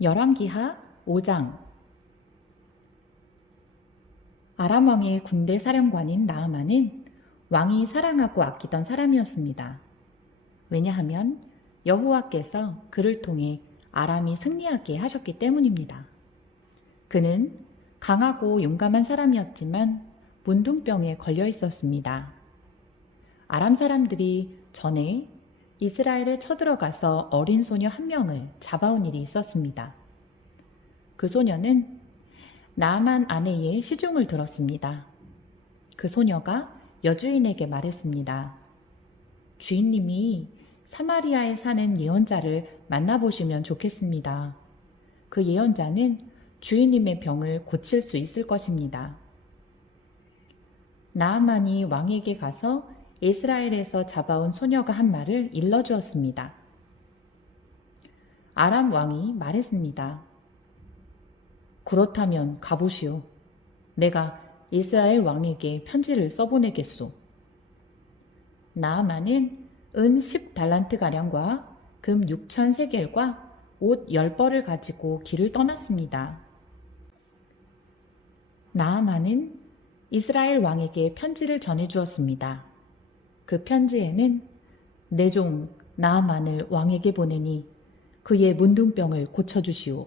열왕기하 5장. 아람 왕의 군대 사령관인 나아만은 왕이 사랑하고 아끼던 사람이었습니다. 왜냐하면 여호와께서 그를 통해 아람이 승리하게 하셨기 때문입니다. 그는 강하고 용감한 사람이었지만 문둥병에 걸려 있었습니다. 아람 사람들이 전에 이스라엘에 쳐들어가서 어린 소녀 한 명을 잡아온 일이 있었습니다. 그 소녀는 나아만 아내의 시중을 들었습니다. 그 소녀가 여주인에게 말했습니다. 주인님이 사마리아에 사는 예언자를 만나보시면 좋겠습니다. 그 예언자는 주인님의 병을 고칠 수 있을 것입니다. 나아만이 왕에게 가서 이스라엘에서 잡아온 소녀가 한 말을 일러주었습니다. 아람 왕이 말했습니다. 그렇다면 가보시오. 내가 이스라엘 왕에게 편지를 써보내겠소. 나아만은 은 10달란트가량과 금 6,000세겔과 옷 10벌을 가지고 길을 떠났습니다. 나아만은 이스라엘 왕에게 편지를 전해주었습니다. 그 편지에는 내 종 나아만을 왕에게 보내니 그의 문둥병을 고쳐주시오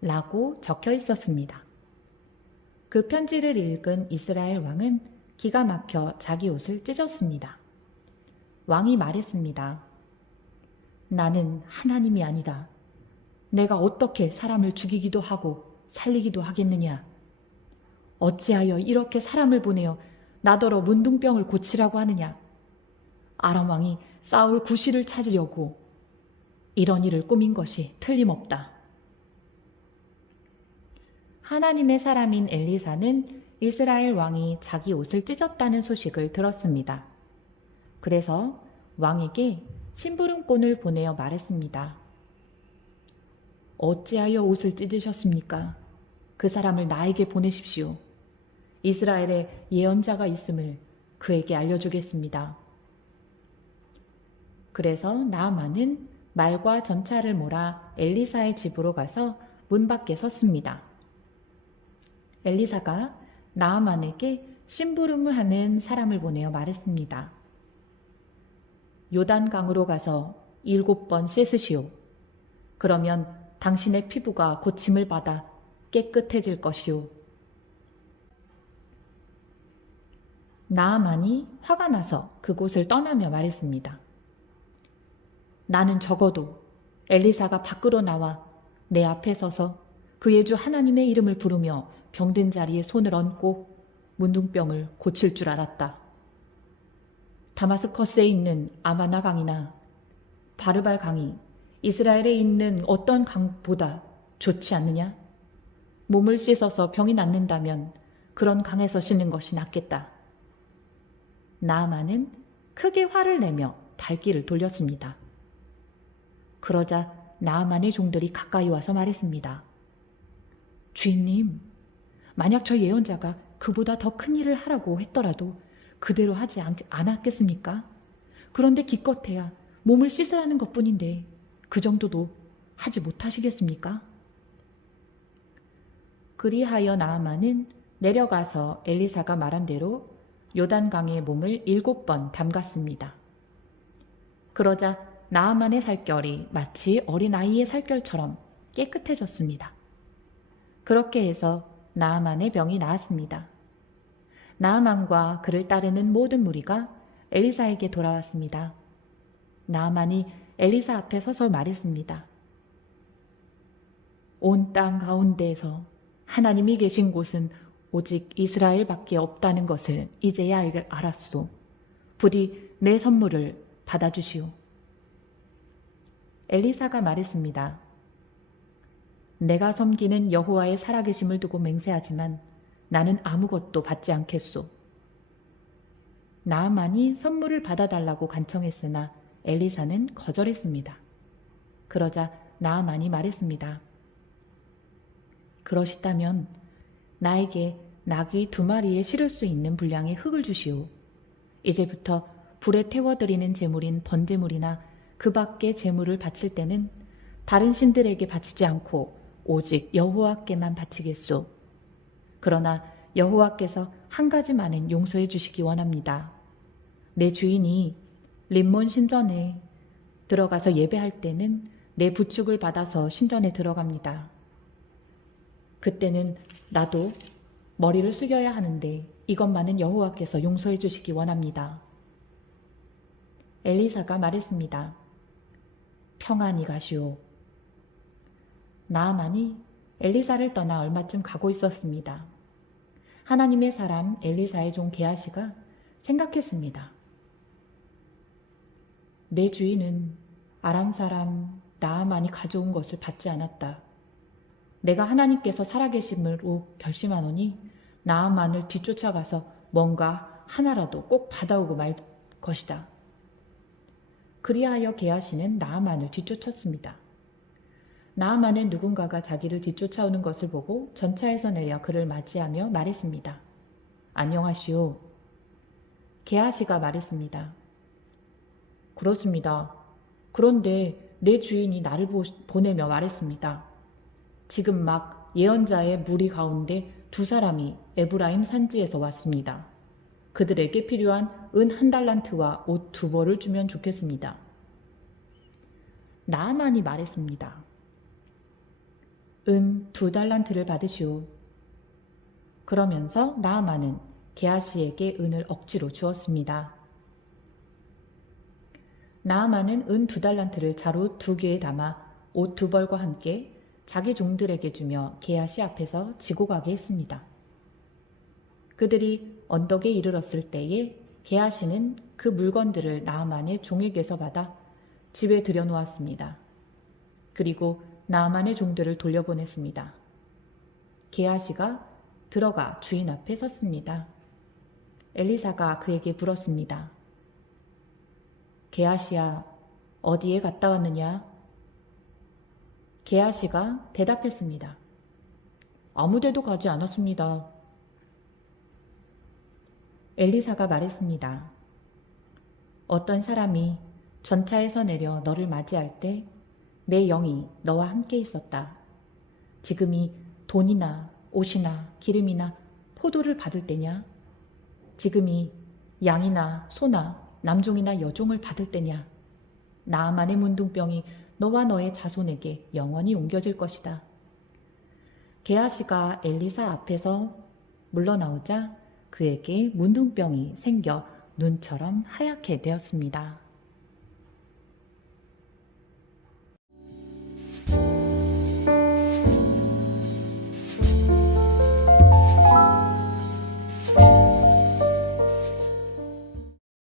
라고 적혀 있었습니다. 그 편지를 읽은 이스라엘 왕은 기가 막혀 자기 옷을 찢었습니다. 왕이 말했습니다. 나는 하나님이 아니다. 내가 어떻게 사람을 죽이기도 하고 살리기도 하겠느냐. 어찌하여 이렇게 사람을 보내어 나더러 문둥병을 고치라고 하느냐. 아람 왕이 싸울 구실을 찾으려고 이런 일을 꾸민 것이 틀림없다. 하나님의 사람인 엘리사는 이스라엘 왕이 자기 옷을 찢었다는 소식을 들었습니다. 그래서 왕에게 심부름꾼을 보내어 말했습니다. 어찌하여 옷을 찢으셨습니까? 그 사람을 나에게 보내십시오. 이스라엘에 예언자가 있음을 그에게 알려주겠습니다. 그래서 나아만은 말과 전차를 몰아 엘리사의 집으로 가서 문 밖에 섰습니다. 엘리사가 나아만에게 심부름을 하는 사람을 보내어 말했습니다. 요단강으로 가서 7번 씻으시오. 그러면 당신의 피부가 고침을 받아 깨끗해질 것이오. 나아만이 화가 나서 그곳을 떠나며 말했습니다. 나는 적어도 엘리사가 밖으로 나와 내 앞에 서서 그의 주 하나님의 이름을 부르며 병든 자리에 손을 얹고 문둥병을 고칠 줄 알았다. 다마스커스에 있는 아마나 강이나 바르발 강이 이스라엘에 있는 어떤 강보다 좋지 않느냐? 몸을 씻어서 병이 낫는다면 그런 강에서 씻는 것이 낫겠다. 나아만은 크게 화를 내며 발길을 돌렸습니다. 그러자 나아만의 종들이 가까이 와서 말했습니다. 주인님, 만약 저 예언자가 그보다 더 큰 일을 하라고 했더라도 그대로 하지 않았겠습니까? 그런데 기껏해야 몸을 씻으라는 것뿐인데 그 정도도 하지 못하시겠습니까? 그리하여 나아만은 내려가서 엘리사가 말한 대로 요단강에 몸을 7번 담갔습니다. 그러자 나아만의 살결이 마치 어린아이의 살결처럼 깨끗해졌습니다. 그렇게 해서 나아만의 병이 나았습니다. 나아만과 그를 따르는 모든 무리가 엘리사에게 돌아왔습니다. 나아만이 엘리사 앞에 서서 말했습니다. 온 땅 가운데에서 하나님이 계신 곳은 오직 이스라엘밖에 없다는 것을 이제야 알았소. 부디 내 선물을 받아주시오. 엘리사가 말했습니다. 내가 섬기는 여호와의 살아계심을 두고 맹세하지만 나는 아무것도 받지 않겠소. 나아만이 선물을 받아달라고 간청했으나 엘리사는 거절했습니다. 그러자 나아만이 말했습니다. 그러시다면 나에게 나귀 2마리에 실을 수 있는 분량의 흙을 주시오. 이제부터 불에 태워드리는 제물인 번제물이나 그 밖의 제물을 바칠 때는 다른 신들에게 바치지 않고 오직 여호와께만 바치겠소. 그러나 여호와께서 한 가지만은 용서해 주시기 원합니다. 내 주인이 림몬 신전에 들어가서 예배할 때는 내 부축을 받아서 신전에 들어갑니다. 그때는 나도 머리를 숙여야 하는데 이것만은 여호와께서 용서해 주시기 원합니다. 엘리사가 말했습니다. 평안히 가시오. 나아만이 엘리사를 떠나 얼마쯤 가고 있었습니다. 하나님의 사람 엘리사의 종 게하시가 생각했습니다. 내 주인은 아람 사람 나아만이 가져온 것을 받지 않았다. 내가 하나님께서 살아계심으로 결심하노니 나아만을 뒤쫓아가서 뭔가 하나라도 꼭 받아오고 말 것이다. 그리하여 게하시는 나아만을 뒤쫓았습니다. 나아만은 누군가가 자기를 뒤쫓아오는 것을 보고 전차에서 내려 그를 맞이하며 말했습니다. 안녕하시오. 게하시가 말했습니다. 그렇습니다. 그런데 내 주인이 나를 보내며 말했습니다. 지금 막 예언자의 무리 가운데 두 사람이 에브라임 산지에서 왔습니다. 그들에게 필요한 은 1달란트와 옷 2벌을 주면 좋겠습니다. 나아만이 말했습니다. 은 2달란트를 받으시오. 그러면서 나아만은 게하시에게 은을 억지로 주었습니다. 나아만은 은 2달란트를 자루 2개에 담아 옷 2벌과 함께 자기 종들에게 주며 게하시 앞에서 지고 가게 했습니다. 그들이 언덕에 이르렀을 때에 게하시는 그 물건들을 나아만의 종에게서 받아 집에 들여놓았습니다. 그리고 나아만의 종들을 돌려보냈습니다. 게하시가 들어가 주인 앞에 섰습니다. 엘리사가 그에게 물었습니다. 게하시야, 어디에 갔다 왔느냐? 게하시가 대답했습니다. 아무데도 가지 않았습니다. 엘리사가 말했습니다. 어떤 사람이 전차에서 내려 너를 맞이할 때 내 영이 너와 함께 있었다. 지금이 돈이나 옷이나 기름이나 포도를 받을 때냐? 지금이 양이나 소나 남종이나 여종을 받을 때냐? 나아만의 문둥병이 너와 너의 자손에게 영원히 옮겨질 것이다. 게하시가 엘리사 앞에서 물러나오자 그에게 문둥병이 생겨 눈처럼 하얗게 되었습니다.